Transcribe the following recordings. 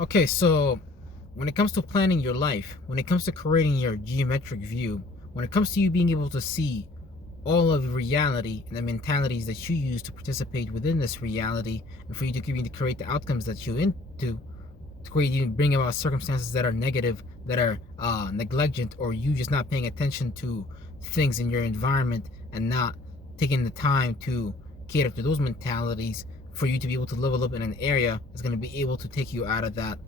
Okay, so when it comes to planning your life, when it comes to creating your geometric view, when it comes to you being able to see all of reality and the mentalities that you use to participate within this reality, and for you to create the outcomes that you into, to create you bring about circumstances that are negative, that are negligent, or you just not paying attention to things in your environment and not taking the time to cater to those mentalities for you to be able to level up in an area that's going to be able to take you out of that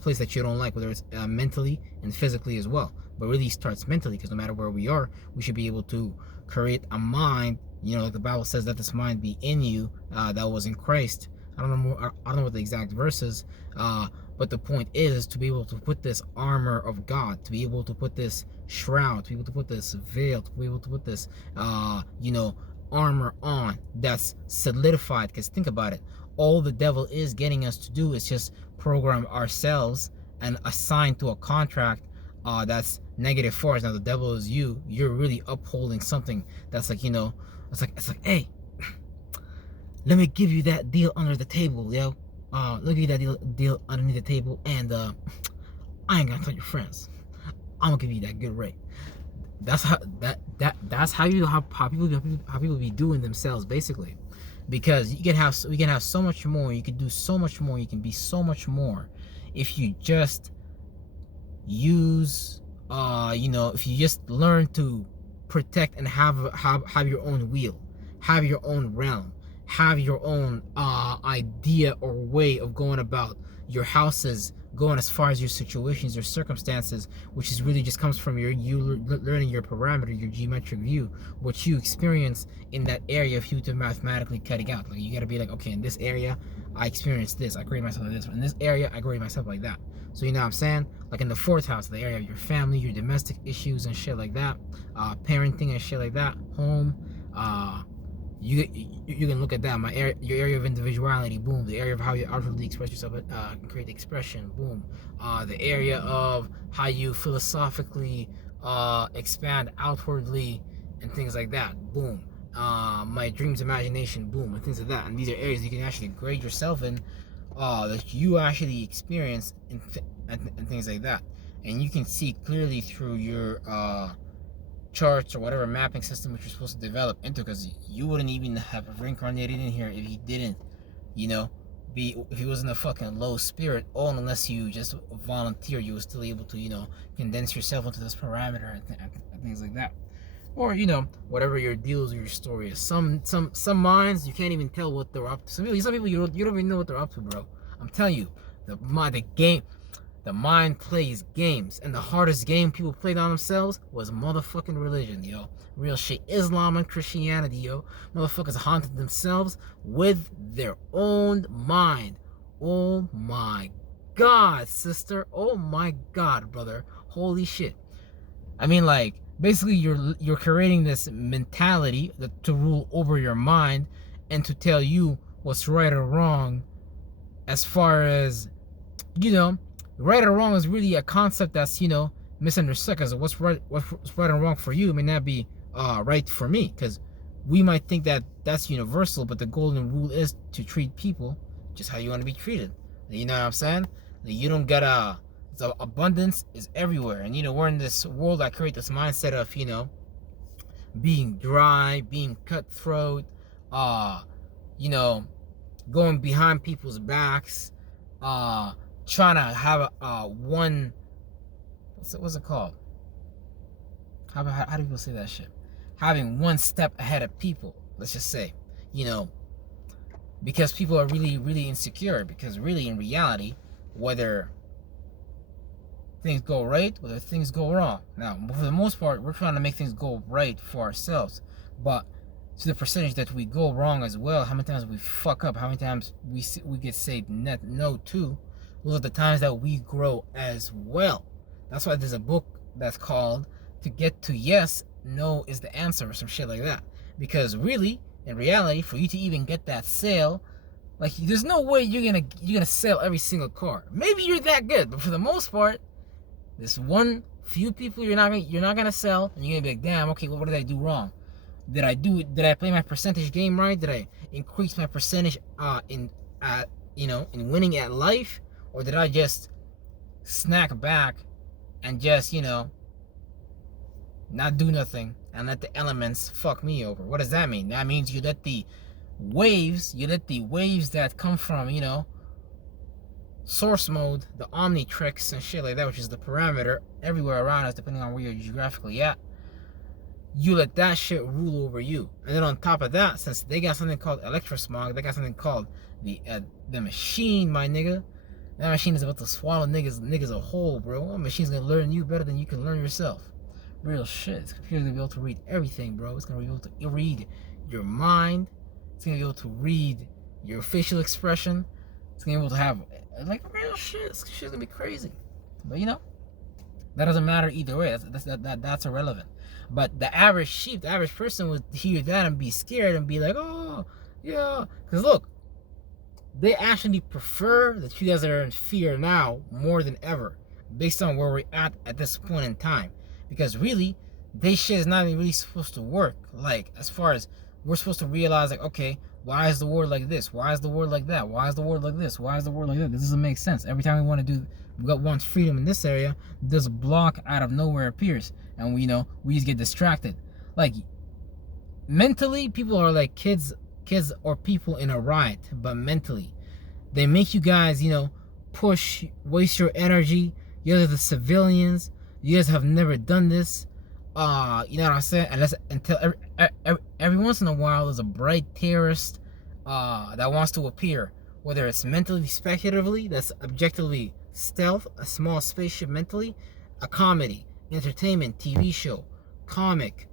place that you don't like, whether it's mentally and physically as well. But really starts mentally, because no matter where we are, we should be able to create a mind, like the Bible says, that this mind be in you that was in Christ. I don't know what the exact verse is, but the point is to be able to put this armor of God, to be able to put this shroud, to be able to put this veil, to be able to put this, armor on that's solidified. Because think about it, all the devil is getting us to do is just program ourselves and assign to a contract that's negative for us. Now the devil is you're really upholding something that's like, it's like, hey, let me give you that deal under the table, yo. Let me give you that deal underneath the table, and I ain't gonna tell your friends. I'm gonna give you that good rate. That's how people be doing themselves, basically, because we can have so much more. You can do so much more. You can be so much more if you just use if you just learn to protect and have your own wheel, have your own realm, have your own idea or way of going about your houses, going as far as your situations, your circumstances, which is really just comes from you learning your parameter, your geometric view, what you experience in that area of you to mathematically cutting out. Like, you got to be like, okay, in this area I experienced this, I grade myself like this. In this area I grade myself like that. So you know what I'm saying? Like in the fourth house, the area of your family, your domestic issues and shit like that, parenting and shit like that, home, you can look at that. Your area of individuality, boom. The area of how you outwardly express yourself, create expression, boom. The area of how you philosophically expand outwardly and things like that, boom. My dreams, imagination, boom, and things like that. And these are areas you can actually grade yourself in, that you actually experience and things like that. And you can see clearly through your charts or whatever mapping system which you're supposed to develop into, because you wouldn't even have reincarnated in here if he didn't, if he wasn't a fucking low spirit, all unless you just volunteer, you were still able to, condense yourself into this parameter and things like that. Or, whatever your deals or your story is. Some minds, you can't even tell what they're up to. Some people you don't even know what they're up to, bro. I'm telling you, the mind plays games, and the hardest game people played on themselves was motherfucking religion, yo. Real shit. Islam and Christianity, yo. Motherfuckers haunted themselves with their own mind. Oh my God, sister. Oh my God, brother. Holy shit. I mean, like, basically you're creating this mentality to rule over your mind and to tell you what's right or wrong, as far as, right or wrong is really a concept that's, misunderstood, because what's right and wrong for you may not be right for me, because we might think that that's universal, but the golden rule is to treat people just how you want to be treated. You know what I'm saying? You don't gotta, so abundance is everywhere, and we're in this world that create this mindset of being dry, being cutthroat, going behind people's backs, trying to have one, what's it called? How do people say that shit? Having one step ahead of people, let's just say, because people are really, really insecure, because really in reality, whether things go right, whether things go wrong. Now, for the most part, we're trying to make things go right for ourselves, but to the percentage that we go wrong as well, how many times we fuck up, how many times we get said no to, those are the times that we grow as well. That's why there's a book that's called To Get to Yes, No is the Answer, or some shit like that. Because really, in reality, for you to even get that sale, like, there's no way you're gonna sell every single car. Maybe you're that good, but for the most part, this one few people you're not gonna sell, and you're gonna be like, damn, okay, well, what did I do wrong? Did I play my percentage game right? Did I increase my percentage in winning at life? Or did I just snack back and just, not do nothing and let the elements fuck me over? What does that mean? That means you let the waves that come from, source mode, the omnitrix and shit like that, which is the parameter everywhere around us, depending on where you're geographically at, you let that shit rule over you. And then on top of that, since they got something called electrosmog, they got something called the machine, my nigga. That machine is about to swallow niggas a whole, bro. That machine's gonna learn you better than you can learn yourself. Real shit. This computer's gonna be able to read everything, bro. It's gonna be able to read your mind. It's gonna be able to read your facial expression. It's gonna be able to have like real shit. This shit's gonna be crazy. But that doesn't matter either way. That's irrelevant. But the average sheep, the average person would hear that and be scared and be like, oh, yeah. Because look, they actually prefer the 2 guys that are in fear now more than ever, based on where we're at this point in time. Because really, this shit is not even really supposed to work. Like, as far as we're supposed to realize, like, okay, why is the world like this? Why is the world like that? Why is the world like this? Why is the world like that? This doesn't make sense. Every time we want to do, we want freedom in this area, this block out of nowhere appears. And we just get distracted. Like, mentally, people are like kids or people in a riot, but mentally. They make you guys, push, waste your energy. You guys are the civilians. You guys have never done this. You know what I'm saying? Until every once in a while, there's a bright terrorist that wants to appear. Whether it's mentally, speculatively, that's objectively stealth, a small spaceship mentally, a comedy, entertainment, TV show, comic,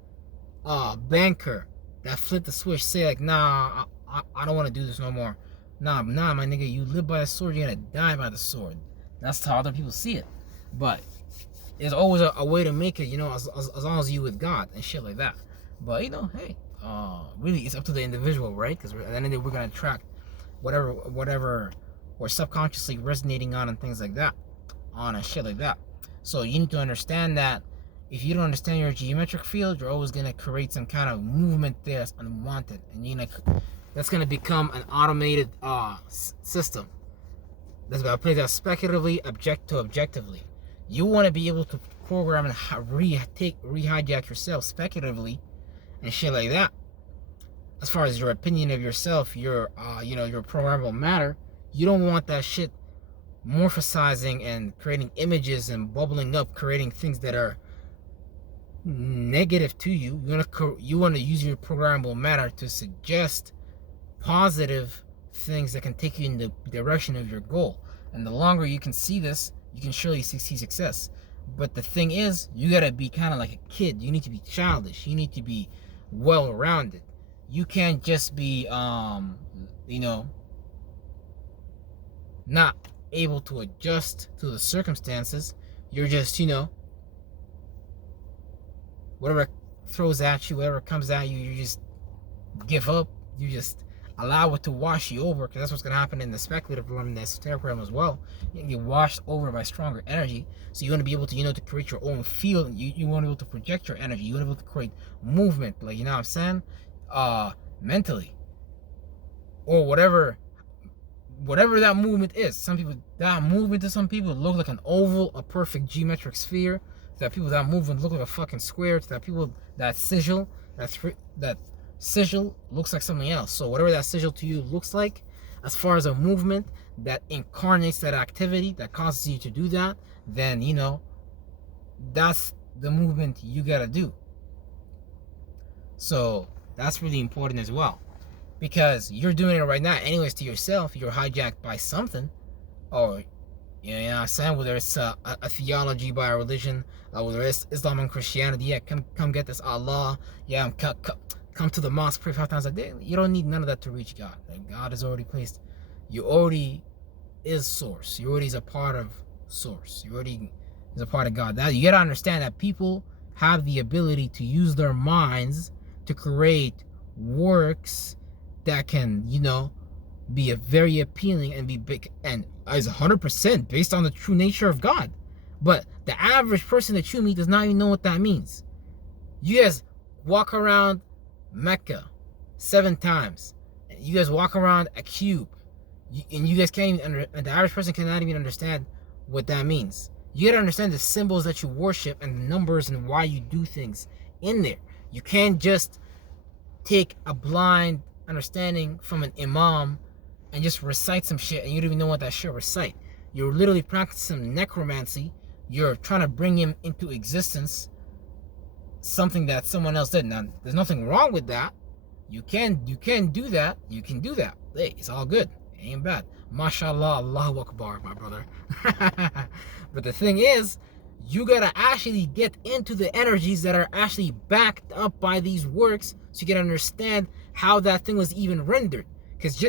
banker that flip the switch, say like, nah, I don't want to do this no more. Nah, my nigga, you live by the sword, you're gonna die by the sword. That's how other people see it. But there's always a way to make it, as long as you with God and shit like that. But hey, really, it's up to the individual, right? Because at the end of the day, we're gonna attract whatever we're subconsciously resonating on and things like that, on and shit like that. So you need to understand that if you don't understand your geometric field, you're always gonna create some kind of movement there that's unwanted, and that's gonna become an automated system that's gonna play that speculatively, objectively. You want to be able to program and rehijack yourself speculatively and shit like that. As far as your opinion of yourself, your programmable matter, you don't want that shit morphosizing and creating images and bubbling up, creating things that are negative to you. You want to use your programmable matter to suggest positive things that can take you in the direction of your goal. And the longer you can see this, you can surely see success. But the thing is, you gotta be kind of like a kid. You need to be childish. You need to be well-rounded. You can't just be, not able to adjust to the circumstances. You're just, whatever throws at you, whatever comes at you, you just give up. You just allow it to wash you over, because that's what's going to happen in the speculative realm, in the esoteric realm as well. You can get washed over by stronger energy. So you want to be able to, to create your own field. You want to be able to project your energy. You want to be able to create movement, like, you know what I'm saying? Mentally. Or whatever that movement is. That movement to some people look like an oval, a perfect geometric sphere. That movement look like a fucking square. That sigil looks like something else. So whatever that sigil to you looks like, as far as a movement that incarnates that activity, that causes you to do that, then that's the movement you gotta do. So that's really important as well, because you're doing it right now anyways to yourself. You're hijacked by something, or you know what I'm saying, whether it's a theology by a religion, whether it's Islam and Christianity. Yeah, come get this Allah. Yeah, come to the mosque, pray 5 times a day. You don't need none of that to reach God. Like, God is already placed. You already is source. You already is a part of source. You already is a part of God. Now you gotta understand that people have the ability to use their minds to create works that can, be very appealing and be big, and is 100% based on the true nature of God. But the average person that you meet does not even know what that means. You guys walk around Mecca 7 times. You guys walk around a cube. And you guys can't even the average person cannot even understand what that means. You gotta understand the symbols that you worship and the numbers and why you do things in there. You can't just take a blind understanding from an imam and just recite some shit and you don't even know what that shit recite. You're literally practicing necromancy. You're trying to bring him into existence, something that someone else did. Now, there's nothing wrong with that. You can do that. You can do that. Hey, it's all good. It ain't bad. MashaAllah, Allahu Akbar, my brother. But the thing is, you gotta actually get into the energies that are actually backed up by these works so you can understand how that thing was even rendered. Because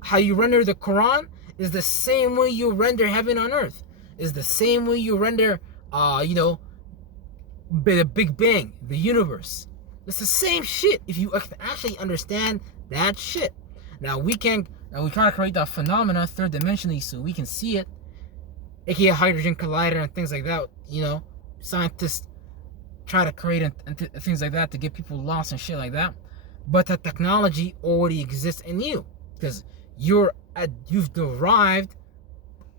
how you render the Quran is the same way you render heaven on earth. Is the same way you render, the Big Bang, the universe. It's the same shit if you actually understand that shit. Now we try to create that phenomena third dimensionally so we can see it, aka hydrogen collider and things like that. Scientists try to create things like that to get people lost and shit like that. But the technology already exists in you because you've derived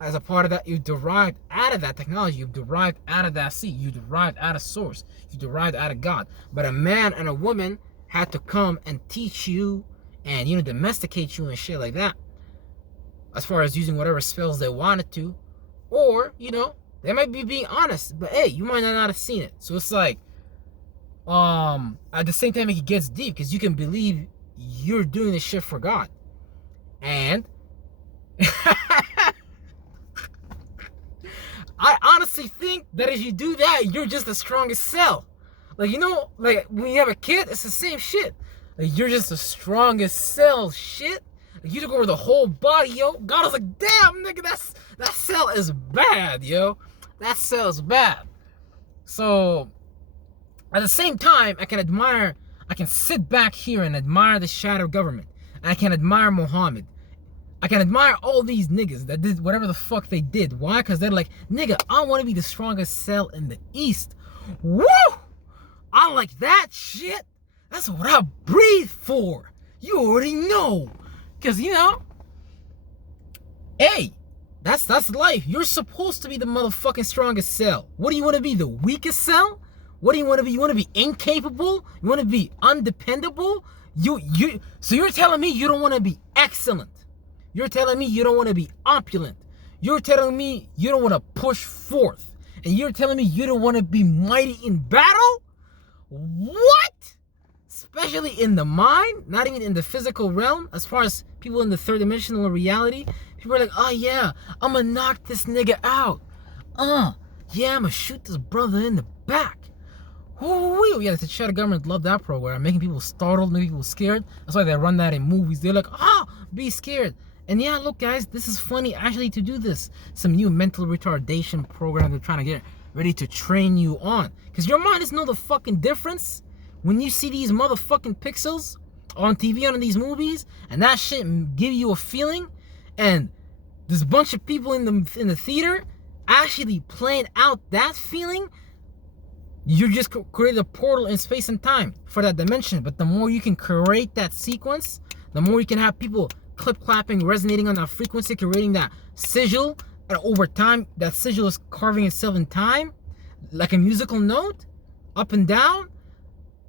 as a part of that. You derived out of that technology. You've derived out of that seed. You derived out of source. You derived out of God. But a man and a woman had to come and teach you and domesticate you and shit like that. As far as using whatever spells they wanted to, or they might be being honest, but hey, you might not have seen it. So it's like, at the same time, it gets deep because you can believe you're doing this shit for God, and I honestly think that if you do that, you're just the strongest cell. Like when you have a kid, it's the same shit. Like, you're just the strongest cell shit. Like, you took over the whole body, yo. God was like, damn, nigga, that cell is bad, yo. That cell is bad. So, at the same time, I can sit back here and admire the shadow government. I can admire Muhammad. I can admire all these niggas that did whatever the fuck they did. Why? Because they're like, nigga, I want to be the strongest cell in the East. Woo! I like that shit. That's what I breathe for. You already know. Because, hey, that's life. You're supposed to be the motherfucking strongest cell. What do you want to be? The weakest cell? What do you want to be? You want to be incapable? You want to be undependable? So you're telling me you don't want to be excellent. You're telling me you don't want to be opulent. You're telling me you don't want to push forth. And you're telling me you don't want to be mighty in battle? What? Especially in the mind, not even in the physical realm. As far as people in the third dimensional reality, people are like, oh yeah, I'm gonna knock this nigga out. Yeah, I'm gonna shoot this brother in the back. Ooh, yeah, the shadow government love that program, making people startled, making people scared. That's why they run that in movies. They're like, be scared. And yeah, look guys, this is funny actually to do this. Some new mental retardation program they're trying to get ready to train you on. Because your mind doesn't know the fucking difference. When you see these motherfucking pixels on TV, on these movies, and that shit give you a feeling, and there's a bunch of people in the theater actually playing out that feeling, you just create a portal in space and time for that dimension. But the more you can create that sequence, the more you can have people clip-clapping, resonating on that frequency, creating that sigil, and over time, that sigil is carving itself in time, like a musical note, up and down.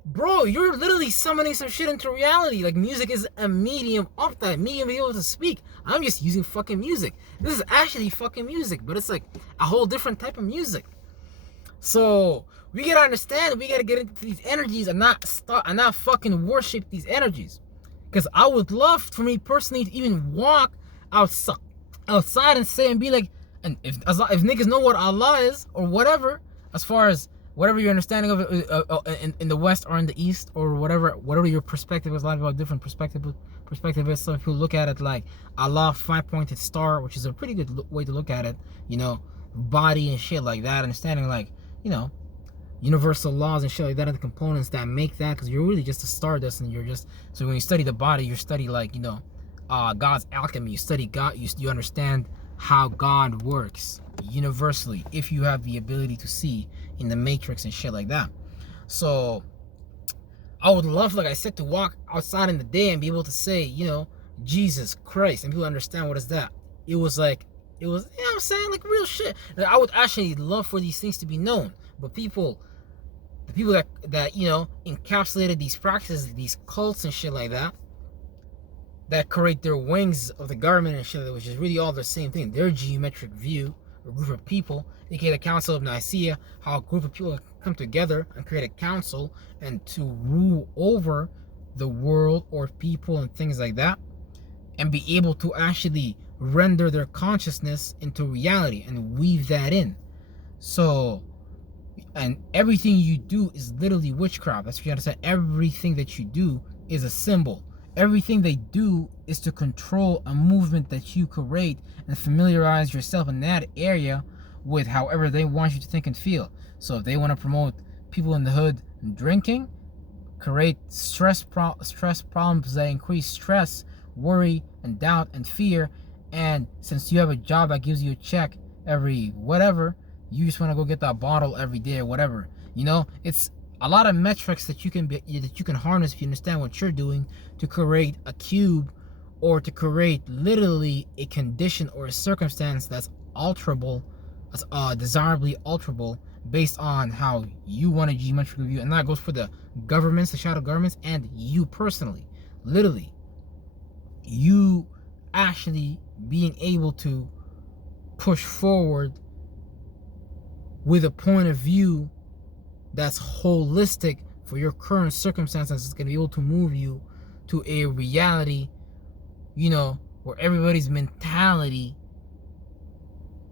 Bro, you're literally summoning some shit into reality. Like, music is a medium of that, medium to be able to speak. I'm just using fucking music. This is actually fucking music, but it's like a whole different type of music. So, we gotta understand, we gotta get into these energies and not fucking worship these energies. Because I would love for me personally to even walk outside and say and be like, and if niggas know what Allah is or whatever, as far as whatever your understanding of it in the West or in the East or whatever your perspective is, a lot of people have different perspective is. Some people look at it like Allah 5-pointed star, which is a pretty good way to look at it, body and shit like that, understanding like, universal laws and shit like that, and the components that make that, because you're really just a stardust, and you're just, so when you study the body, you study like, God's alchemy, you study God, you understand how God works universally, if you have the ability to see in the matrix and shit like that. So I would love, like I said, to walk outside in the day and be able to say, Jesus Christ. And people understand what is that. It was like, it was, you know what I'm saying? Like real shit. Like, I would actually love for these things to be known. But people, the people that you know, encapsulated these practices, these cults and shit like that create their wings of the government and shit, which is really all the same thing. Their geometric view, a group of people, aka the Council of Nicaea, how a group of people come together and create a council and to rule over the world or people and things like that, and be able to actually render their consciousness into reality and weave that in. So, and everything you do is literally witchcraft. That's what you understand. Everything that you do is a symbol. Everything they do is to control a movement that you create and familiarize yourself in that area with however they want you to think and feel. So if they want to promote people in the hood drinking, create stress problems that increase stress, worry, and doubt and fear. And since you have a job that gives you a check every whatever, you just want to go get that bottle every day or whatever. You know, it's a lot of metrics that you can harness if you understand what you're doing to create a cube or to create literally a condition or a circumstance that's alterable, that's desirably alterable based on how you want a geometric view. And that goes for the governments, the shadow governments, and you personally. Literally, you actually being able to push forward with a point of view that's holistic for your current circumstances. It's going to be able to move you to a reality, you know, where everybody's mentality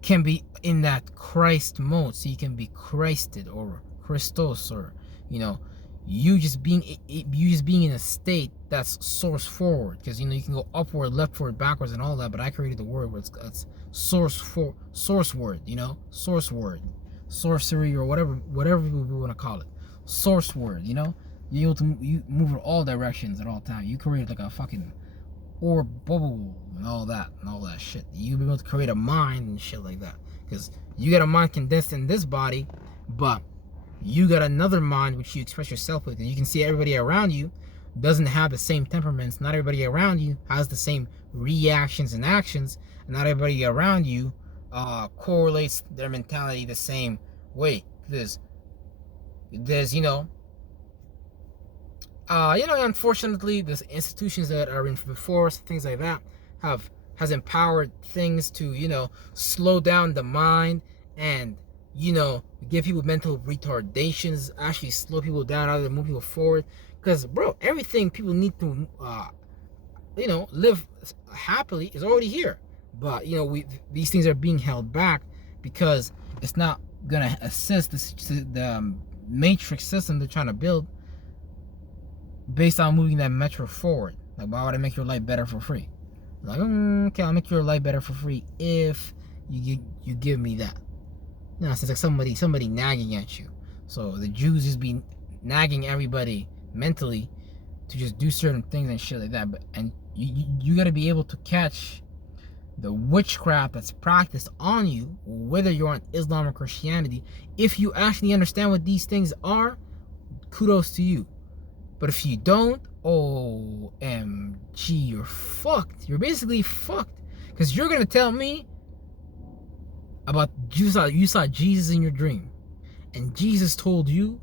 can be in that Christ mode. So you can be Christed or Christos, or, you know, you just being in a state that's source forward. Because, you know, you can go upward, left forward, backwards, and all that. But I created the word where it's source word, you know, source word, sorcery, or whatever we want to call it, source word. You know, you're able to you move in all directions at all times. You create like a fucking orb bubble and all that shit. You be able to create a mind and shit like that, because you got a mind condensed in this body, but you got another mind which you express yourself with. And you can see everybody around you doesn't have the same temperaments. Not everybody around you has the same reactions and actions. And not everybody around you correlates their mentality the same way. There's you know, unfortunately, the institutions that are in before us, things like that, has empowered things to, you know, slow down the mind and, you know, give people mental retardations, actually slow people down rather than move people forward. Because, bro, everything people need to, you know, live happily is already here. But, you know, these things are being held back because it's not going to assist the matrix system they're trying to build based on moving that metro forward. Like, why would I make your life better for free? Like, okay, I'll make your life better for free if you give me that. You know, it's like somebody nagging at you. So the Jews just be nagging everybody mentally to just do certain things and shit like that. But and you got to be able to catch the witchcraft that's practiced on you, whether you're on Islam or Christianity. If you actually understand what these things are, kudos to you. But if you don't, OMG, you're fucked. You're basically fucked. Because you're going to tell me about you saw Jesus in your dream. And Jesus told you,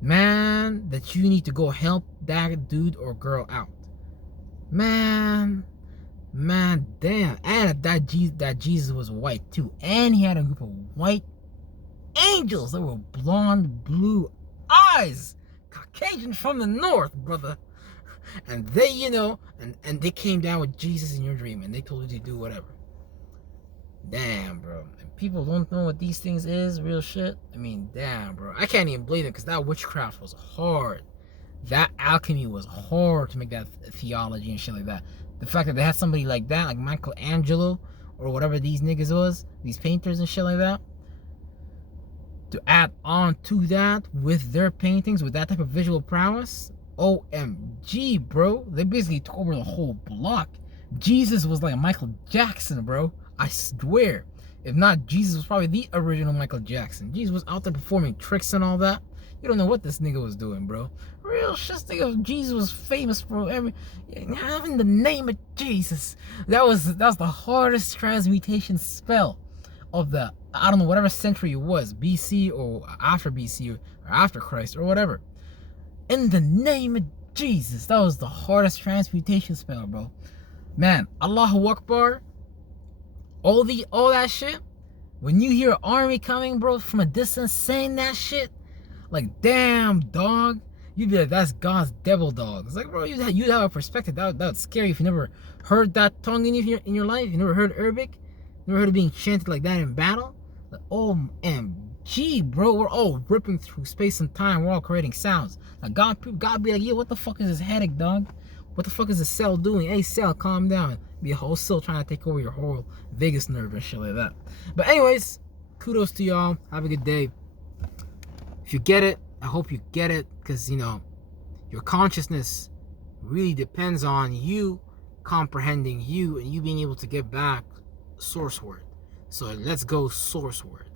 man, that you need to go help that dude or girl out. Man, damn. And that Jesus was white too. And he had a group of white angels that were blonde, blue eyes. Caucasian from the north, brother. And they, you know, and they came down with Jesus in your dream and they told you to do whatever. Damn, bro. And people don't know what these things is, real shit. I mean, damn, bro. I can't even blame them because that witchcraft was hard. That alchemy was hard to make that theology and shit like that. The fact that they had somebody like that, like Michelangelo or whatever these niggas was, these painters and shit like that, to add on to that with their paintings, with that type of visual prowess, OMG, bro. They basically took over the whole block. Jesus was like Michael Jackson, bro. I swear. If not, Jesus was probably the original Michael Jackson. Jesus was out there performing tricks and all that. You don't know what this nigga was doing, bro. Real shit, nigga. Jesus was famous, bro. Having the name of Jesus. That was the hardest transmutation spell of the, I don't know, whatever century it was, BC or after BC or after Christ or whatever. In the name of Jesus. That was the hardest transmutation spell, bro. Man, Allahu Akbar. All that shit. When you hear an army coming, bro, from a distance saying that shit, like, damn, dog. You'd be like, that's God's devil, dog. It's like, bro, you'd have a perspective. That would scare you if you never heard that tongue in your life. You never heard Arabic. You never heard it being chanted like that in battle. Like, OMG, bro. We're all ripping through space and time. We're all creating sounds. Like, God be like, yo, what the fuck is this headache, dog? What the fuck is the cell doing? Hey, cell, calm down. Be a whole cell trying to take over your whole vagus nerve and shit like that. But anyways, kudos to y'all. Have a good day. If you get it, I hope you get it, because, you know, your consciousness really depends on you comprehending you and you being able to get back source word. So let's go source word.